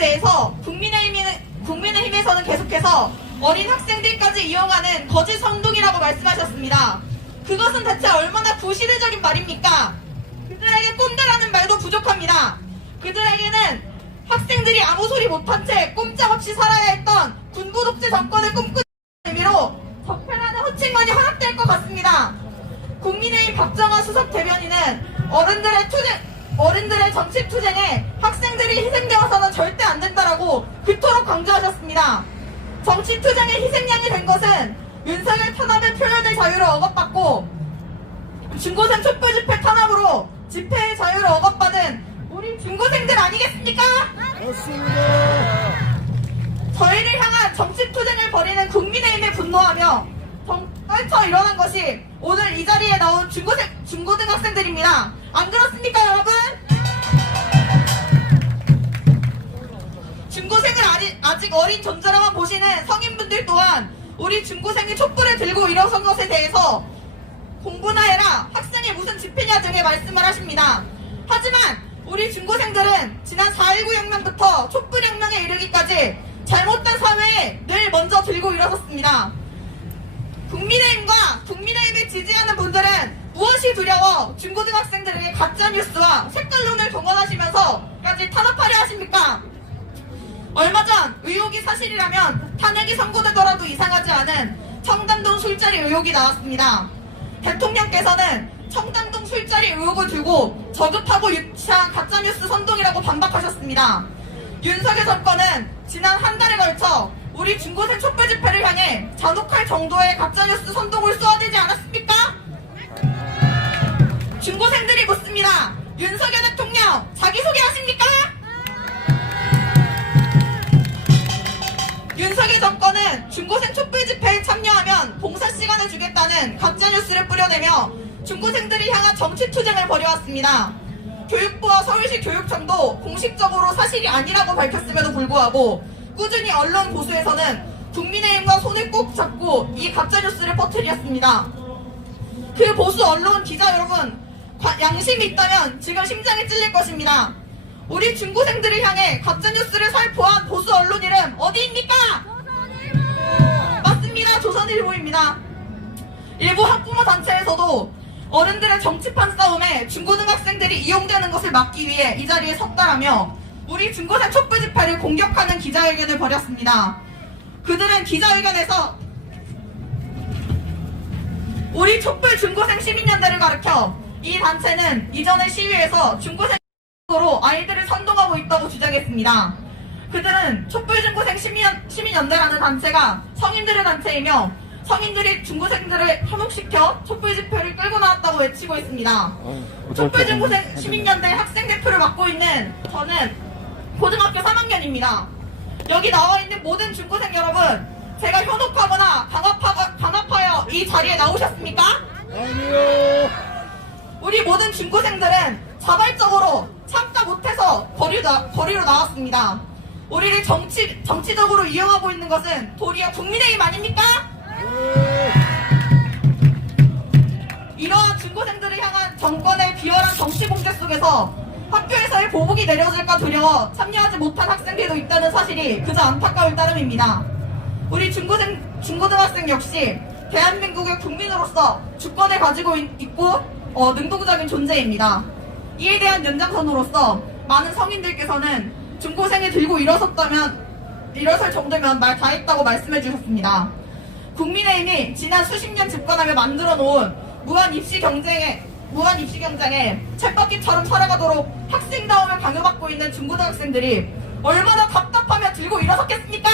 대해서 국민의힘에서는 계속해서 어린 학생들까지 이용하는 거짓 선동이라고 말씀하셨습니다. 그것은 대체 얼마나 구시대적인 말입니까? 그들에게 꼰대라는 말도 부족합니다. 그들에게는 학생들이 아무 소리 못한 채 꼼짝없이 살아야 했던 군부 독재 정권을 꿈꾸는 의미로 적폐라는 호칭만이 허락될 것 같습니다. 국민의힘 박정아 수석 대변인은 어른들의 정치 투쟁에 학생들이 희생되어서는 절대 안 된다라고 그토록 강조하셨습니다. 정치 투쟁의 희생양이 된 것은 윤석열 탄압의 표현의 자유를 억압받고 중고생 촛불 집회 탄압으로 집회의 자유를 억압받은 우리 중고생들 아니겠습니까? 맞습니다. 저희를 향한 정치 투쟁을 벌이는 국민의힘에 분노하며 떨쳐 일어난 것이 오늘 이 자리에 나온 중고등학생들입니다. 안 그렇습니까, 여러분? 중고생을 아직 어린 존재라만 보시는 성인분들 또한 우리 중고생이 촛불을 들고 일어선 것에 대해서 공부나 해라, 학생이 무슨 집회냐 등의 말씀을 하십니다. 하지만 우리 중고생들은 지난 4.19 혁명부터 촛불 혁명에 이르기까지 잘못된 사회에 늘 먼저 들고 일어섰습니다. 국민의힘을 지지하는 분들은 무엇이 두려워 중고등학생들에게 가짜뉴스와 색깔론을 동원하시면서까지 탄압하려 하십니까? 얼마 전 의혹이 사실이라면 탄핵이 선고되더라도 이상하지 않은 청담동 술자리 의혹이 나왔습니다. 대통령께서는 청담동 술자리 의혹을 두고 저급하고 유치한 가짜뉴스 선동이라고 반박하셨습니다. 윤석열 정권은 지난 한 달에 걸쳐 우리 중고생 촛불 집회를 향해 잔혹할 정도의 가짜뉴스 선동을 쏘아대지 않았습니까? 중고생들이 묻습니다. 윤석열 대통령 자기소개하십니까? 윤석열 정권은 중고생 촛불 집회에 참여하면 봉사 시간을 주겠다는 가짜뉴스를 뿌려대며 중고생들을 향한 정치투쟁을 벌여왔습니다. 교육부와 서울시 교육청도 공식적으로 사실이 아니라고 밝혔음에도 불구하고 꾸준히 언론 보수에서는 국민의힘과 손을 꼭 잡고 이 가짜뉴스를 퍼뜨렸습니다. 그 보수 언론 기자 여러분, 양심이 있다면 지금 심장이 찔릴 것입니다. 우리 중고생들을 향해 가짜뉴스를 살포한 보수 언론 이름 어디입니까? 조선일보! 맞습니다. 조선일보입니다. 일부 학부모 단체에서도 어른들의 정치판 싸움에 중고등학생들이 이용되는 것을 막기 위해 이 자리에 섰다라며 우리 중고생 촛불 집회를 공격하는 기자회견을 벌였습니다. 그들은 기자회견에서 우리 촛불 중고생 시민연대를 가리켜 이 단체는 이전의 시위에서 중고생으로 아이들을 선동하고 있다고 주장했습니다. 그들은 촛불 중고생 시민연대라는 단체가 성인들의 단체이며 성인들이 중고생들을 현혹시켜 촛불 집회를 끌고 나왔다고 외치고 있습니다. 촛불 중고생 시민연대 학생 대표를 맡고 있는 저는 고등학교 3학년입니다. 여기 나와 있는 모든 중고생 여러분, 제가 현혹하거나 강압하여 이 자리에 나오셨습니까? 아니요. 우리 모든 중고생들은 자발적으로 참다 못해서 거리로 나왔습니다. 우리를 정치적으로 이용하고 있는 것은 도리어 국민의힘 아닙니까? 이러한 중고생들을 향한 정권의 비열한 정치 공세 속에서 학교에서의 보복이 내려질까 두려워 참여하지 못한 학생들도 있다는 사실이 그저 안타까울 따름입니다. 우리 중고등학생 역시 대한민국의 국민으로서 주권을 가지고 있고 능동적인 존재입니다. 이에 대한 연장선으로서 많은 성인들께서는 중고생이 들고 일어설 정도면 말 다 했다고 말씀해 주셨습니다. 국민의힘이 지난 수십 년 집권하며 만들어 놓은 무한 입시 경쟁에 쳇바퀴처럼 살아가도록 학생다움을 강요받고 있는 중고등학생들이 얼마나 답답하며 들고 일어섰겠습니까?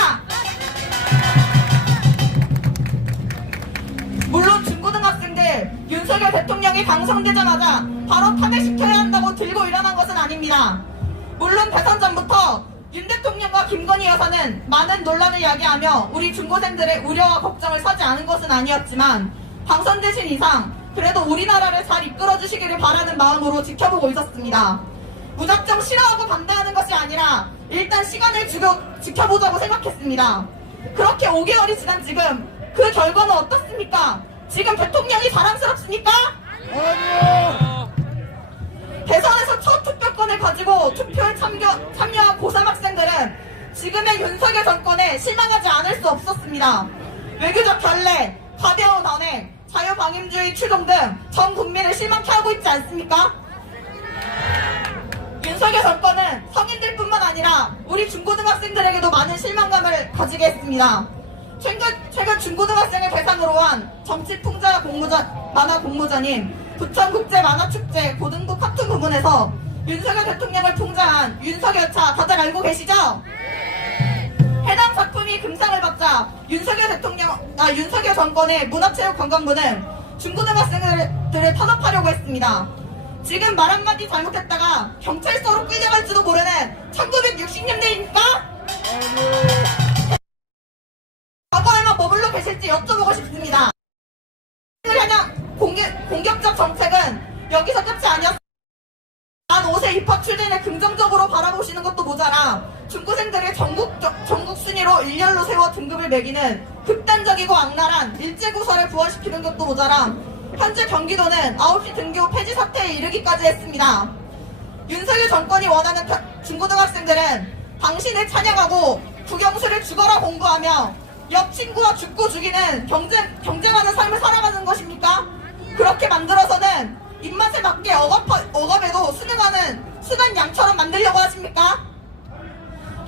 물론 중고등학생들 윤석열 대통령이 당선되자마자 바로 탄핵시켜야 한다고 들고 일어난 것은 아닙니다. 물론 대선 전부터 윤 대통령과 김건희 여사는 많은 논란을 야기하며 우리 중고생들의 우려와 걱정을 사지 않은 것은 아니었지만 당선되신 이상 그래도 우리나라를 잘 이끌어주시기를 바라는 마음으로 지켜보고 있었습니다. 무작정 싫어하고 반대하는 것이 아니라 일단 시간을 주고 지켜보자고 생각했습니다. 그렇게 5개월이 지난 지금 그 결과는 어떻습니까? 지금 대통령이 자랑스럽습니까? 아니요. 대선에서 첫 투표권을 가지고 투표에 참여한 고3 학생들은 지금의 윤석열 정권에 실망하지 않을 수 없었습니다. 외교적 결례, 가벼운 언행, 자유방임주의 추종 등 전 국민을 실망케 하고 있지 않습니까? 윤석열 정권은 성인들뿐만 아니라 우리 중고등학생들에게도 많은 실망감을 가지게 했습니다. 최근 중고등학생을 대상으로 한 정치풍자 만화 공모전인 부천국제만화축제 고등부 카툰 부문에서 윤석열 대통령을 풍자한 윤석열차 다들 알고 계시죠? 해당 작품이 금상을 받자 윤석열 정권의 문화체육관광부는 중고등학생들을 탄압하려고 했습니다. 지금 말 한마디 잘못했다가 경찰서로 끌려갈지도 모르는 1960년대입니까? 과거에만 머물러 계실지 여쭤보고 싶습니다. 향한 공격적 정책은 여기서 끝이 아니었습니다. 만 5세 입학 추진을 긍정적으로 바라보시는 것도 모자라 중고생들을 전국 순위로 일렬로 세워 등급을 매기는 극단적이고 악랄한 일제구설을 부활시키는 것도 모자라 현재 경기도는 9시 등교 폐지 사태에 이르기까지 했습니다. 윤석열 정권이 원하는 중고등학생들은 당신을 찬양하고 국영수를 죽어라 공부하며 옆 친구와 죽고 죽이는 경쟁하는 삶을 살아가는 것입니까? 그렇게 만들어서는 입맛에 맞게 억압에도 순한 양처럼 만들려고 하십니까?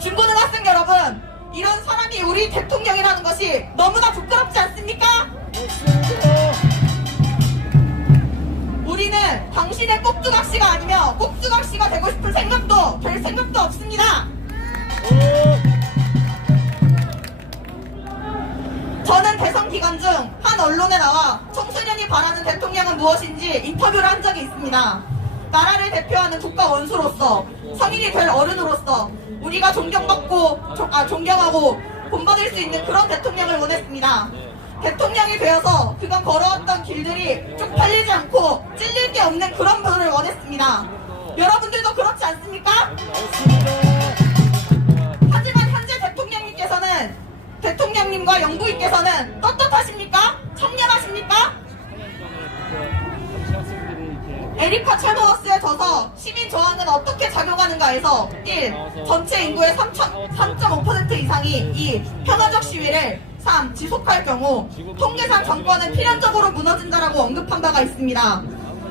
중고등학생 여러분, 이런 사람이 우리 대통령이라는 것이 너무나 부끄럽지 않습니까? 우리는 당신의 꼭두각시가 아니며 꼭두각시가 되고 싶은 생각도 될 생각도 없습니다. 저는 대선 기간 중 한 언론에 나와 청소년이 바라는 대통령은 무엇인지 인터뷰를 한 적이 있습니다. 나라를 대표하는 국가 원수로서 성인이 될 어른으로서 우리가 존경하고 본받을 수 있는 그런 대통령을 원했습니다. 대통령이 되어서 그간 걸어왔던 길들이 쪽팔리지 않고 찔릴 게 없는 그런 분을 원했습니다. 여러분들도 그렇지 않습니까? 하지만 현재 대통령님과 영부인께서는 떳떳하십니까? 청렴하십니까? 에리카 찰머워스에 져서 시민 저항은 어떻게 작용하는가에서 1. 전체 인구의 3.5% 이상이 2. 평화적 시위를 3. 지속할 경우 통계상 정권은 필연적으로 무너진다라고 언급한 바가 있습니다.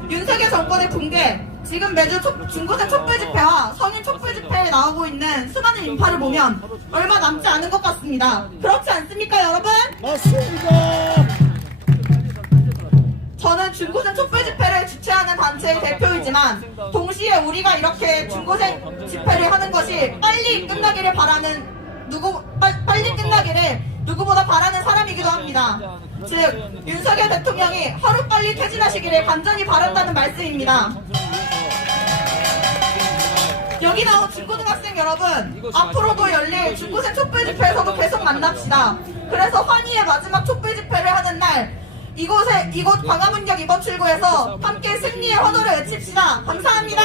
윤석열 정권의 붕괴, 지금 매주 중고생 촛불 집회와 성인 촛불 집회에 나오고 있는 수많은 인파를 보면 얼마 남지 않은 것 같습니다. 그렇지 않습니까, 여러분? 맞습니다. 저는 중고생 촛불 집회를 주최하는 단체의 대표이지만 동시에 우리가 이렇게 중고생 집회를 하는 것이 빨리 끝나기를 누구보다 바라는 사람이기도 합니다. 즉 윤석열 대통령이 하루빨리 퇴진하시기를 간절히 바란다는 말씀입니다. 여기 나온 중고등학생 여러분, 앞으로도 열릴 중고생 촛불 집회에서도 계속 만납시다. 그래서 환희의 마지막 촛불 집회를 하는 날 이곳 광화문역 2번 출구에서 함께 승리의 환호를 외칩시다. 감사합니다.